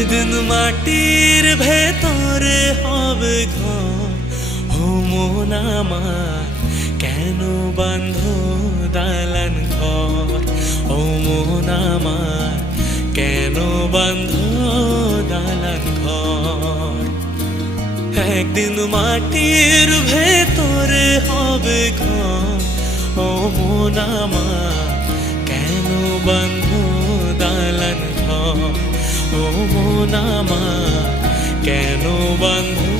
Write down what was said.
একদিন মাটির ভেতরে হবে ঘর। ও মন আমার কেন বাঁধ দালান ঘর? ও মন আমার কেন বাঁধ দালান ঘর? একদিন মাটির ভেতরে হবে ঘর। ও মন আমার কেন বাঁধ দালান ঘর? ও মন আমার কেন বাঁধ